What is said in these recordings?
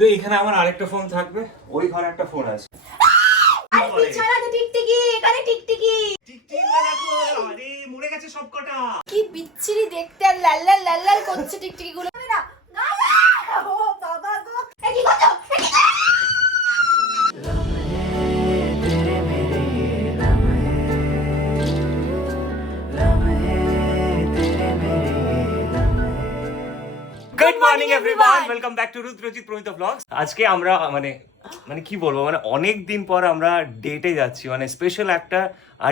তো এখানে আমার আরেকটা ফোন থাকবে। ওই ঘরে একটা ফোন আছে। সব কি বিচ্ছিরি দেখতে আর লাল লাল লাল লাল করছে টিকটিকি গুলো না বাবা গো। এ কি করছ? Good morning morning, everyone everyone. Welcome back to Rudrajit Pramit blogs আজকে আমরা মানে মানে কি বলব মানে অনেক দিন পর আমরা ডেটে যাচ্ছি মানে স্পেশাল একটা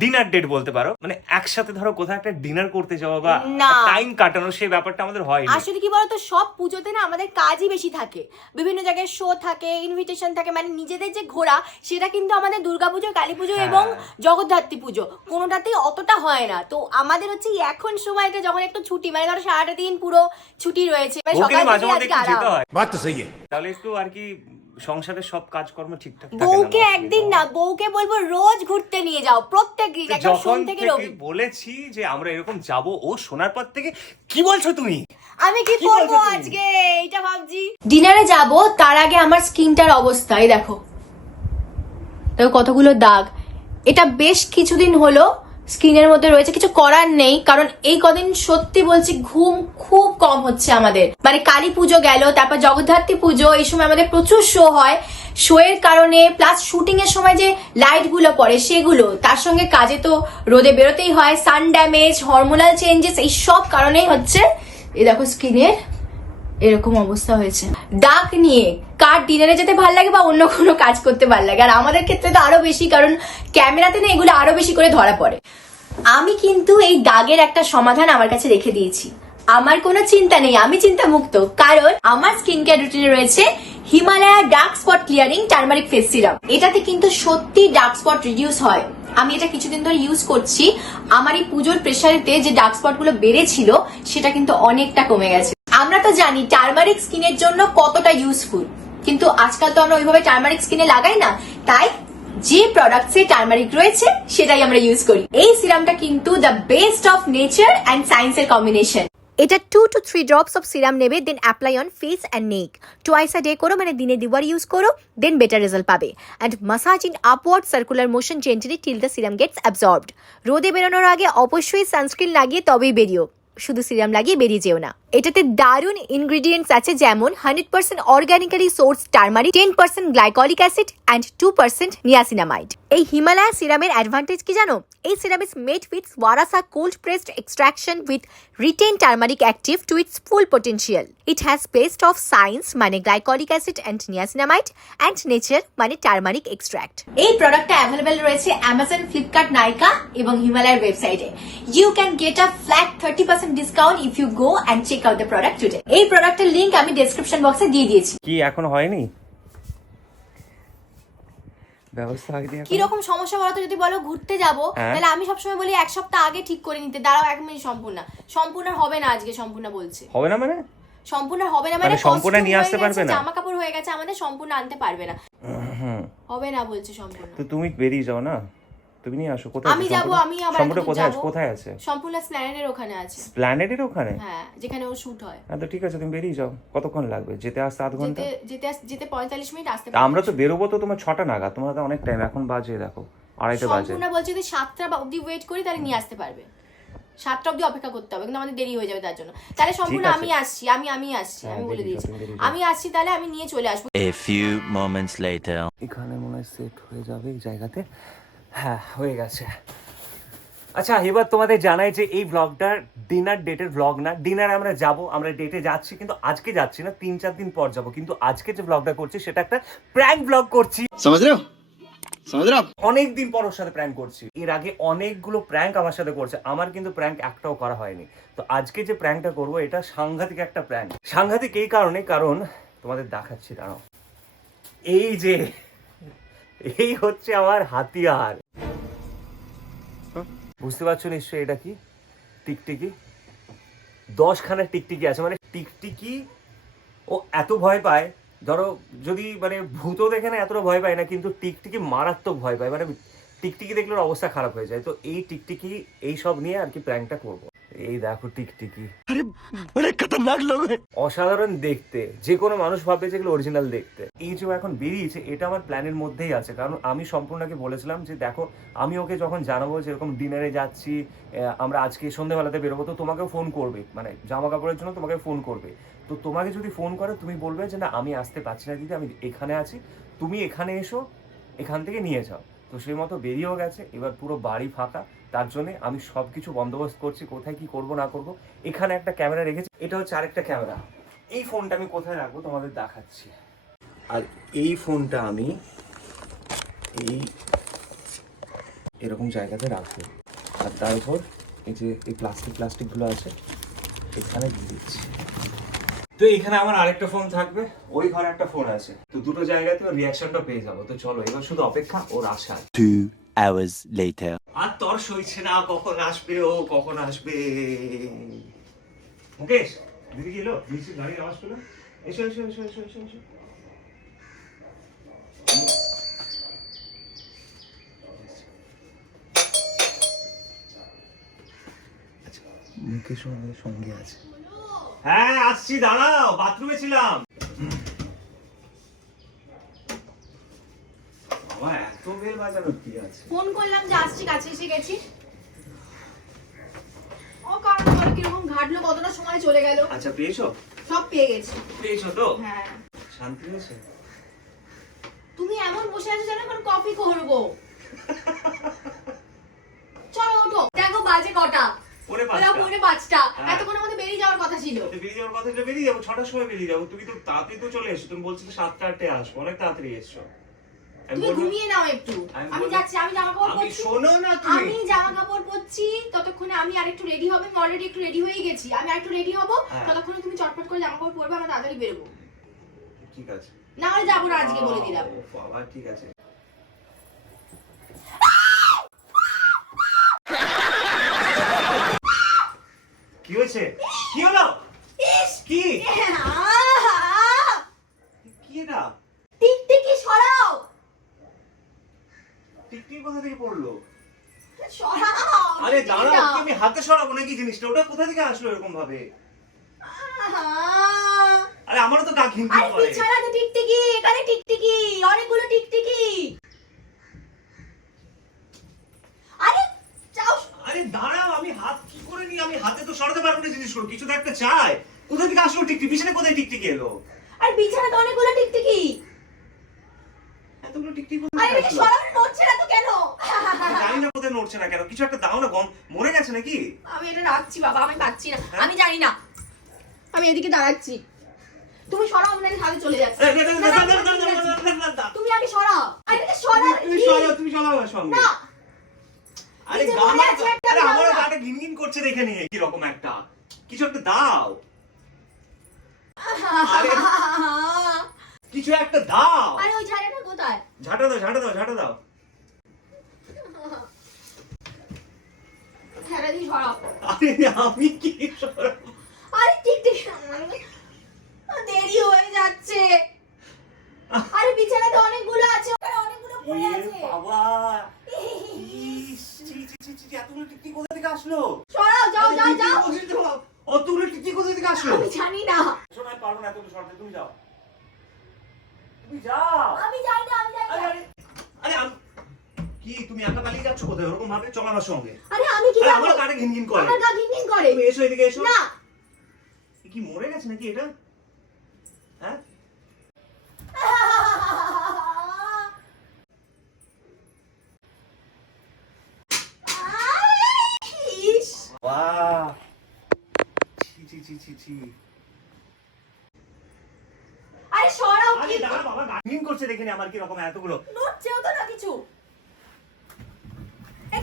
ডিনার ডেট বলতে পারো। মানে একসাথে ধরো কোথাও একটা ডিনার করতে যাওয়া বা টাইম কাটানো সেই ব্যাপারটা আমাদের হয় আসলে কি বলতো সব পুজোতে না আমাদের কাজই বেশি থাকে। বিভিন্ন জায়গায় শো থাকে ইনভিটেশন থাকে মানে নিজেদের যে ঘোরা সেটা কিন্তু আমাদের দুর্গাপুজো কালীপুজো হ্যাঁ। এবং জগদ্ধাত্রী পুজো। কোনোটাতেই অতটা হয় না। তো আমাদের হচ্ছে এখন সময়টা যখন একটু ছুটি মানে ধরো সারাটা দিন পুরো ছুটি রয়েছে। মানে তাহলে একটু আর কি সংসারের সব কাজকর্ম ঠিকঠাক থাকে না, বউকে একদিন না বউকে বলব রোজ ঘুরতে নিয়ে যাও প্রত্যেক দিন একদম যখন সোম থেকে থেকে রবি। বলেছি যে আমরা এরকম যাব ও শোনার পর থেকে কি বলছো তুমি? আমি কি কি তুমি? আজকে? এইটা ভাবছি। ডিনারে যাব তার আগে আমার স্কিনটার অবস্থা এই দেখো। দেখো কতগুলো দাগ। এটা বেশ কিছুদিন হলো স্কিনের মধ্যে রয়েছে, কিছু করার নেই, কারণ এই কদিন সত্যি বলছি ঘুম খুব কম হচ্ছে আমাদের। মানে কালী পুজো গেল, তারপর জগদ্ধাত্রী পুজো, এই সময় আমাদের প্রচুর শো হয়। শো এর কারণে প্লাস শুটিং এর সময় যে লাইটগুলো পড়ে, সেগুলো, তার সঙ্গে কাজে তো রোদে বেরোতেই হয়। সান ড্যামেজ হরমোনাল চেঞ্জেস এই সব কারণেই হচ্ছে, এই দেখো স্কিনের এরকম অবস্থা হয়েছে। ডাক নিয়ে কার ডিনারে যেতে ভালো লাগে বা অন্য কোনো কাজ করতে ভালো লাগে? আর আমাদের ক্ষেত্রে তো আরও বেশি, কারণ ক্যামেরাতে না এগুলো আরও বেশি করে ধরা পড়ে। আমি কিন্তু এই দাগের একটা সমাধান আমার কাছে রেখে দিয়েছি। আমার কোনো চিন্তা নেই, আমি চিন্তা মুক্ত কারণ আমার স্কিন কেয়ার রুটিনে রয়েছে Himalaya dark spot clearing turmeric face serum এটাতে কিন্তু সত্যি ডার্ক স্পট রিডিউস হয়। আমি এটা কিছুদিন ধরে ইউজ করছি। আমার এই পুজোর প্রেশারেতে যে ডার্ক স্পটগুলো বেড়েছিল, সেটা কিন্তু অনেকটা কমে গেছে। আমরা তো জানি টার্মারিক স্কিনের জন্য কতটা ইউজফুল কিন্তু আজকাল তো আমরা ওইভাবে টার্মারিক স্কিনে লাগাই না। তাই যে প্রোডাক্টসে টার্মারিক রয়েছে, সেটাই আমরা ইউজ করি। এই সিরামটা কিন্তু the best of nature and সায়েন্সের কম্বিনেশন এটা two two three drops of serum নেবে then apply on face and neck twice a day করো মানে দিনে দুবার ইউজ করো দেন বেটার রেজাল্ট পাবে। And massage in upward circular motion gently till the serum gets absorbed রোদে বেরোনোর আগে অবশ্যই সানস্ক্রিন লাগিয়ে তবেই বেরিও। শুধু সিরাম লাগিয়ে বেরিয়ে যেও না। এটাতে দারুণ ইনগ্রিডিয়েন্টস আছে যেমন hundred percent organically source turmeric ten percent glycolic acid and two percent niacinamide এই হিমালয়া সিরামের অ্যাডভান্টেজ কি জানো? এই serum is made with ওয়ারাসা cold pressed extraction with retained turmeric active to its full potential it has best of science মানে glycolic acid and niacinamide and nature মানে turmeric extract এই প্রোডাক্টটা available রয়েছে অ্যামাজন ফ্লিপকার্ট নাইকা এবং হিমালয়ের ওয়েবসাইটে you can get a flat thirty percent discount if you go and check out the product today এই প্রোডাক্টের লিঙ্ক আমি ডেসক্রিপশন বক্সে দিয়ে দিয়েছি। কি এখন হয়নি? ব্যবস্থা সমস্যা বলতো যদি বলো ঘুরতে যাব হ্যাঁ। তাহলে আমি সবসময় বলি এক সপ্তাহ আগে ঠিক করে নিতে। দাঁড়াও এক মিনিট সম্পূর্ণ। সম্পূর্ণ হবে না আজকে সম্পূর্ণ বলছে। হবে না মানে? সম্পূর্ণ হবে না মানে মানে সম্পূর্ণ costume নিয়ে আসতে গেছে, পারবে না? জামা কাপড় হয়ে গেছে আমাদের সম্পূর্ণ আনতে পারবে না। হুম। হবে না বলছে সম্পূর্ণ। তো তুমি বেরিয়ে যাও না? তুমি নিয়ে আসো কোথায় আমি যাব আমি আবার সম্পূর্ণ কোথায় আছে? কোথায় আছে? সম্পূর্ণ স্প্ল্যানেডের ওখানে আছে। প্ল্যানেটের ওখানে? হ্যাঁ যেখানে ও শুট হয়। হ্যাঁ তো ঠিক আছে তুমি বেরিয়ে যাও। কতক্ষণ লাগবে? যেতে আসতে আধ ঘণ্টা? যেতে যেতে আস- যেতে পঁয়তাল্লিশ মিনিট আসতে আমরা তো বেরোবো তো তোমার ছটা নাগাদ। তোমার তো অনেক টাইম এখন বাজে দেখো আড়াইটে বাজে। সম্পূর্ণ বলছে যদি সাতটা বা অবধি ওয়েট করি তাহলে নিয়ে আসতে পারবে। সাতটা অবধি অপেক্ষা করতে হবে কিন্তু আমাদের দেরি হয়ে যাবে তার জন্য। তাহলে সম্পূর্ণ আমি আসছি আমি আমি আসছি হ্যাঁ, আমি বলে দিয়েছি। আমি আসছি তাহলে আমি নিয়ে চলে আসব। A few moments later. এখানে মনে হয় সেট হয়ে যাবে এই জায়গাতে। হ্যাঁ হয়ে গেছে। আচ্ছা এবার তোমাদের জানাই যে এই ব্লগটার ডিনার ডেটের ব্লগ না ডিনারে আমরা যাব আমরা ডেটে যাচ্ছি কিন্তু আজকে যাচ্ছি না তিন চার দিন পর যাব। কিন্তু আজকে যে ব্লগটা করছি সেটা একটা প্র্যাঙ্ক ব্লগ করছি। অনেক দিন পর ওর সাথে প্র্যাঙ্ক করছি। এর আগে অনেকগুলো প্র্যাঙ্ক আমার সাথে করছে আমার কিন্তু প্র্যাঙ্ক একটাও করা হয়নি। তো আজকে যে প্র্যাঙ্কটা করব এটা সাংঘাতিক একটা প্র্যাঙ্ক সাংঘাতিক এই কারণে কারণ তোমাদের দেখাচ্ছি দাঁড়াও। এই যে এই হচ্ছে আমার হাতিয়ার। বুঝতে পারছ নিশ্চয়ই এটা কি? টিকটিকি? দশখানা টিকটিকি আছে। মানে টিকটিকি ও এত ভয় পায় ধরো যদি মানে ভূতও দেখে না এতটা ভয় পায় না কিন্তু টিকটিকি মারাত্মক ভয় পায়। মানে টিকটিকি দেখলে অবস্থা খারাপ হয়ে যায়। তো এই টিকটিকি এই সব নিয়ে আর কি প্র্যাঙ্কটা করব। এই দেখো টিকটিকি। অনেক খতরনাক লোক অসাধারণ দেখতে। যে কোনো মানুষ ভাববে যে এগুলো অরিজিনাল দেখতে। এই যে এখন বেরিয়েছে এটা আমার প্ল্যানের মধ্যেই আছে। কারণ আমি সম্পূর্ণকে বলেছিলাম যে দেখো আমি ওকে যখন জানাব যে এরকম ডিনারে যাচ্ছি আমরা আজকে সন্ধ্যেবেলাতে বেরোবো তো তোমাকেও ফোন করবে। মানে জামা কাপড়ের জন্য তোমাকে ফোন করবে। তো তোমাকে যদি ফোন করে তুমি বলবে যে না আমি আসতে পারছি না দিদি আমি এখানে আছি। তুমি এখানে এসো এখান থেকে নিয়ে যাও। তো সেই মতো বেরিয়েও গেছে। এবার পুরো বাড়ি ফাঁকা। তার জন্য আমি সব কিছু বন্দোবস্ত করছি, কোথায় কি করব, না করব। এখানে একটা ক্যামেরা রেখেছি, এটা হচ্ছে আরেকটা ক্যামেরা। এই ফোনটা আমি কোথায় রাখব তোমাদের দেখাচ্ছি। আর এই ফোনটা আমি এই এরকম জায়গাতে রাখব। আর তার উপর এই যে এই প্লাস্টিক, প্লাস্টিকগুলো আছে, এখানে দিয়ে দিচ্ছি। তো এখানে আমার আরেকটা ফোন থাকবে, ওই ঘরে একটা ফোন আছে। তো দুটো জায়গাতে ওর রিয়াকশনটা পেয়ে যাব। তো চলো, এবার শুধু অপেক্ষা, ওর Two hours later. আর তোর সইছে না কখন আসবে ও কখন আসবে? মুকেশ দিদি গেলো নিচে গাড়ির আওয়াজ পেল? এসো এসো এসো এসো এসো এসো। আচ্ছা, মুকেশ আমাদের সঙ্গে আছে। হ্যাঁ আসছি দাঁড়াও বাথরুমে ছিলাম বাবা এত বেল বাজানোর কি আছে? ফোন করলাম যে আসছি কাছে এসে গেছি। ও কারণ কীরকম ঘাটলো কতটা সময় চলে গেল। আচ্ছা পেয়েছ? সব পেয়ে গেছি। পেয়েছ তো? হ্যাঁ। শান্তি হয়েছে তুমি এমন বসে আছো যেন এখন কফি করব। চলো ওঠো। দেখো বাজে কটা। পরে পাঁচটা। হ্যাঁ। এতক্ষণের বেরিয়ে যাওয়ার কথা ছিল। তো বেরিয়ে যাওয়ার কথা ছিল বেরিয়ে যাব। ছটার সময় বেরিয়ে যাব। তুমি তো তাড়াতাড়ি তো চলে এসো। তুমি বলছো তো সাতটা আটটায় আসব। অনেক তাড়াতাড়ি এসছো। তুমি ঘুমিয়ে নাও একটু। আমি যাচ্ছি আমি জামা কাপড় পরছি। শোনো না তুমি। আমি জামা কাপড় পরছি ততক্ষণে আমি আরেকটু রেডি হবে আমি অলরেডি একটু রেডি হয়ে গেছি। আমি আরেকটু রেডি হব হ্যাঁ। ততক্ষণে তুমি চটপট করে জামা কাপড় পরবে আমরা তাড়াতাড়ি বেরোবো। ঠিক আছে। না হলে যাব না আজকে বলে দিলাম। বাবা ঠিক আছে। কি হয়েছে? কি হলো? কি আহা! কি এটা টিকটিকি সরাও টিকটিক কোথা থেকে পড়ল? আরে দাঁড়াও কি আমি হাতে সরাবো নাকি জিনিসটা? ওটা কোথা থেকে আসলো এরকম ভাবে আরে আমারও তো করে। বিছানা তো টিকটিকি এখানে টিকটিকি অনেকগুলো টিকটিকি। আরে যাও। আরে দাঁড়াও আমি হাত কি করে নি আমি হাতে তো সরাতে পারব না জিনিসগুলো কিছু তো একটা চাই কোথা থেকে আসলো টিকটিক? পিছনে কোথায় টিকটিক এলো? আর বিছানা তো অনেকগুলো টিকটিকি। এতগুলো টিকটিক আরে এটা সরানো নড়ছে পাঞ্জাব মধ্যে নড়ছে না কেন কিছু একটা দাও না গম মরে গেছে নাকি আমি এটা রাখছি বাবা আমি পাচ্ছি না আমি জানি না আমি এদিকে দাঁড়াচ্ছি তুমি সরাও আমি চলে যাচ্ছি তুমি আমি সরাও আরে সরাও তুমি সরাও তুমি সরাও আমার সঙ্গে না কিছু একটা দাও ঝাটা দাও আরে দাও দাও আরে আমি কি সরাবো? আরে ঠিক ঠিক দেরি হয়ে যাচ্ছে। আরে বিছানাতে অনেকগুলো আছে ওখানে অনেকগুলো পড়ে আছে। বাবা ইস, ছি, ছি, ছি, ছি, এতগুলো টিকটিক কোথা থেকে আসলো? সরাও যাও যাও যাও। তো, অতগুলো টিকটিক কোথা থেকে আসলো? আমি জানি না। শোনো আমি পারব না এতগুলো সরাতে তুমি যাও। তুমি যাও। আমি জানি না আমি আরে না কি? তুমি একা পালিয়ে যাচ্ছ কোথায়? ওরকম ভাবে চল আমার সঙ্গে। আরে আমি কি আরে আমার কানে ঘিন ঘিন করে। আমার গা ঘিনঘিন করে। তুমি এসো এদিকে এসো। না। কি মরে গেছে নাকি এটা? হ্যাঁ? বাহ ছি ছি ছি ছি ছি। আরে সরাও কি? দাঁড়া বাবা ঘিন করছে দেখে নি আমার কি রকম এতগুলো। নড়ছেও তো না কিছু।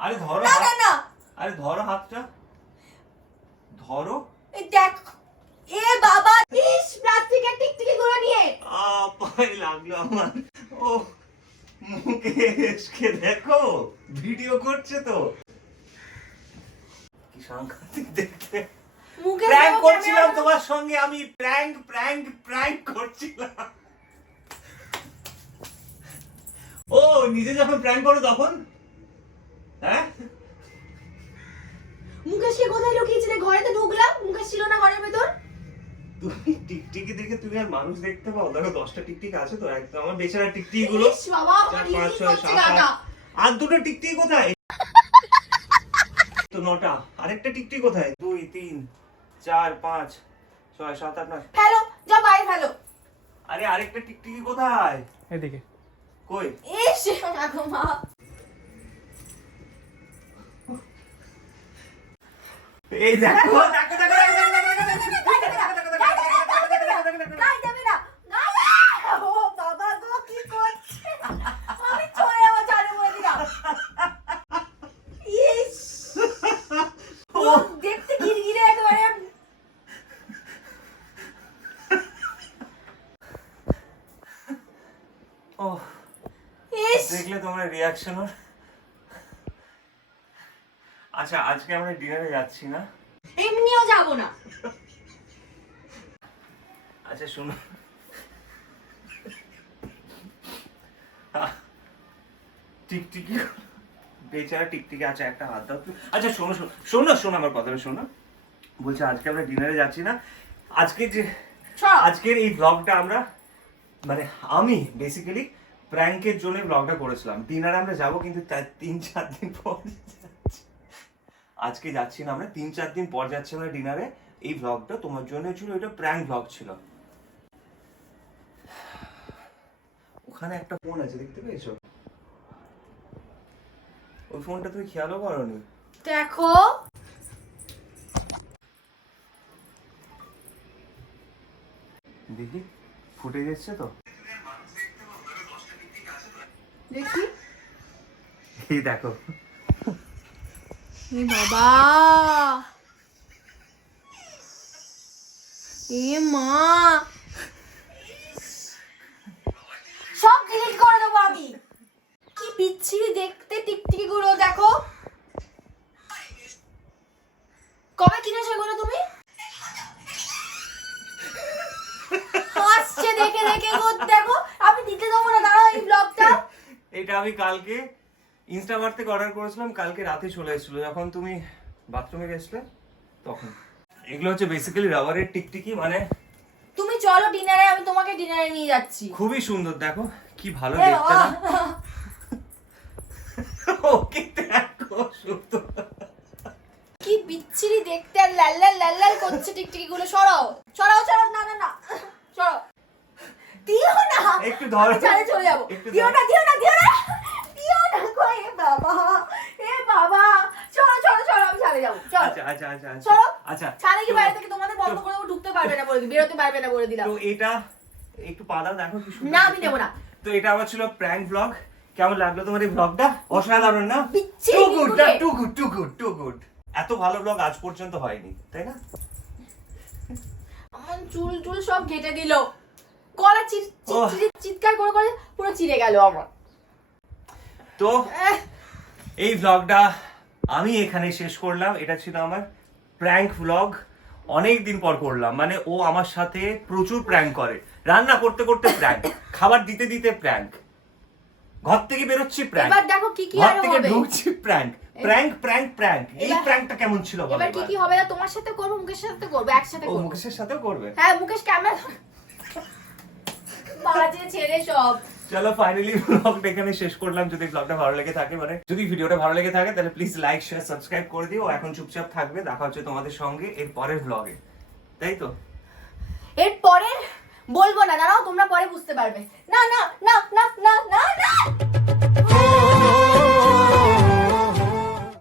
আরে ধরো না না না। আরে ধরো হাতটা। ধরো। এই দেখ এ বাবা ইস প্লাস্টিকের টিকটিকি গুলো নিয়ে। আ পাই লাগল আমার। ও মুকেশকে দেখো ভিডিও করছে তো। কি সাংঘাতিক দেখতে। প্র্যাঙ্ক করছিলাম তোমার সঙ্গে আমি প্র্যাঙ্ক প্র্যাঙ্ক প্র্যাঙ্ক করছিলাম। ও নিজে যখন প্র্যাঙ্ক করো তখন? হ্যাঁ? মুকেশকে কোথায় লুকিয়েছিলে? ঘরে তো ঢুকলাম। মুকেশ ছিল না ঘরের ভেতর। তুমি টিকটিকি দেখে তুমি আর মানুষ দেখতে পাও? দেখো দশটা টিকটিক আছে তো একদম আমার বেচারা টিকটিকি গুলো পাঁচ ছয় সাত আর দুটো টিকটিকি কোথায়? তো নটা। আরেকটা টিকটিকি কোথায়? দুই তিন চার পাঁচ ছয় সাত আট নয়। ফেলো যা বাইরে ফেলো। আরে আরেকটা টিকটিকি কোথায়? এদিকে। কই? ইস মা এই দেখো দেখো দেখো দেখলে তোমার রিয়াকশন ওর আচ্ছা আজকে আমরা ডিনারে যাচ্ছি না? এমনিও যাব না। আচ্ছা শোনো। টিকটিকি বেচারা টিকটিকি আছে একটা হাত দাও আচ্ছা শোনো শোনো শোনো শোনো আমার কথাটা শোনো। বলছে আজকে আমরা ডিনারে যাচ্ছি না। আজকে যে আজকের এই ব্লগটা আমরা মানে আমি বেসিক্যালি প্র্যাঙ্কের জন্য ব্লগটা করেছিলাম। ডিনারে আমরা যাব কিন্তু তার তিন চার দিন পর। আজকে যাচ্ছি না আমরা তিন চার দিন পর যাচ্ছি আমরা ডিনারে এই ভ্লগটা তোমার জন্য ছিল এটা প্র্যাঙ্ক ভ্লগ ছিল। ওখানে একটা ফোন আছে দেখতে পেয়েছ? ওই ফোনটা তুমি খেয়ালও করনি। দেখো। দেখি ফুটে যাচ্ছে তো? দেখি। এই দেখো। এ বাবা। এ মা। সব ডিলিট করে দেবো আমি। কি বিচ্ছিরি দেখতে টিকটিকি গুলো দেখো। কবে কিনেছো এগুলো তুমি? হাসছে দেখে দেখে গো দেখো। আমি দিতে দেবো না দাঁড়াও এই ব্লগটা এটা আমি কালকে ইনস্টামার্ট থেকে অর্ডার করেছিলাম কালকে রাতে চলে এসেছিল। যখন তুমি বাথরুমে গেছিলে তখন। এগুলো হচ্ছে বেসিক্যালি রাবারের টিকটিকি মানে তুমি চলো ডিনারে আমি তোমাকে ডিনারে নিয়ে যাচ্ছি। খুবই সুন্দর দেখো কি ভালো দেখতে না? ওকে দেখো সুন্দর। কি বিচ্ছিরি দেখতে আর লাল লাল লাল লাল করছে টিকটিকি গুলো সরাও সরাও সরাও না না না সরাও দিও না। একটু ধরো। চলে যাব। দিও না দিও না দিও না দিও না গো এ বাবা এ বাবা চলো চলো চলো আমি ছাদে যাব চলো। আচ্ছা আচ্ছা আচ্ছা আচ্ছা। চলো। আচ্ছা ছাদে কি বাইরে থেকে তোমাদের বন্ধ করে দেবো, ঢুকতে পারবে না বলে বেরোতে পারবে না বলে দিলাম। তো এটা একটু পাদা দেখো কি সুন্দর না আমি নেব না। তো এটা আমার ছিল প্র্যাঙ্ক ব্লগ কেমন লাগল তোমার এই ব্লগটা অসাধারণ না? Too good too good too good too good এত ভালো ব্লগ আজ পর্যন্ত হয়নি তাই না? আমার চুল চুল সব ঘেটে দিল। গলা চিৎকার করে করে পুরো চিড়ে গেল আমার তো এই ব্লগটা আমি এখানে শেষ করলাম। এটা ছিল আমার প্র্যাঙ্ক ব্লগ অনেক দিন পর করলাম। মানে ও আমার সাথে প্রচুর প্র্যাঙ্ক করে। রান্না করতে করতে প্র্যাঙ্ক খাবার দিতে দিতে প্র্যাঙ্ক ঘর থেকে বেরোচ্ছি প্র্যাঙ্ক এবার দেখো কি কি ঘর থেকে ঢুকছি প্র্যাঙ্ক প্র্যাঙ্ক প্র্যাঙ্ক প্র্যাঙ্ক এই প্র্যাঙ্কটা কেমন ছিল বলো এবার কি কি হবে? তোমার সাথে করব মুকেশের সাথে করব একসাথে করব। মুকেশের সাথেও করবে? হ্যাঁ মুকেশ ক্যামেরা বাজে ছেড়ে সব। চলো ফাইনালি ব্লগটা এখানে শেষ করলাম। যদি ব্লগটা ভালো লেগে থাকে মানে যদি ভিডিওটা ভালো লেগে থাকে তাহলে প্লিজ লাইক শেয়ার সাবস্ক্রাইব করে দিও। এখন চুপচাপ থাকবে দেখা হচ্ছে তোমাদের সঙ্গে এর পরের ব্লগে তাই তো? এর পরে বলব না দাঁড়াও তোমরা পরে বুঝতে পারবে। না না না না না না না।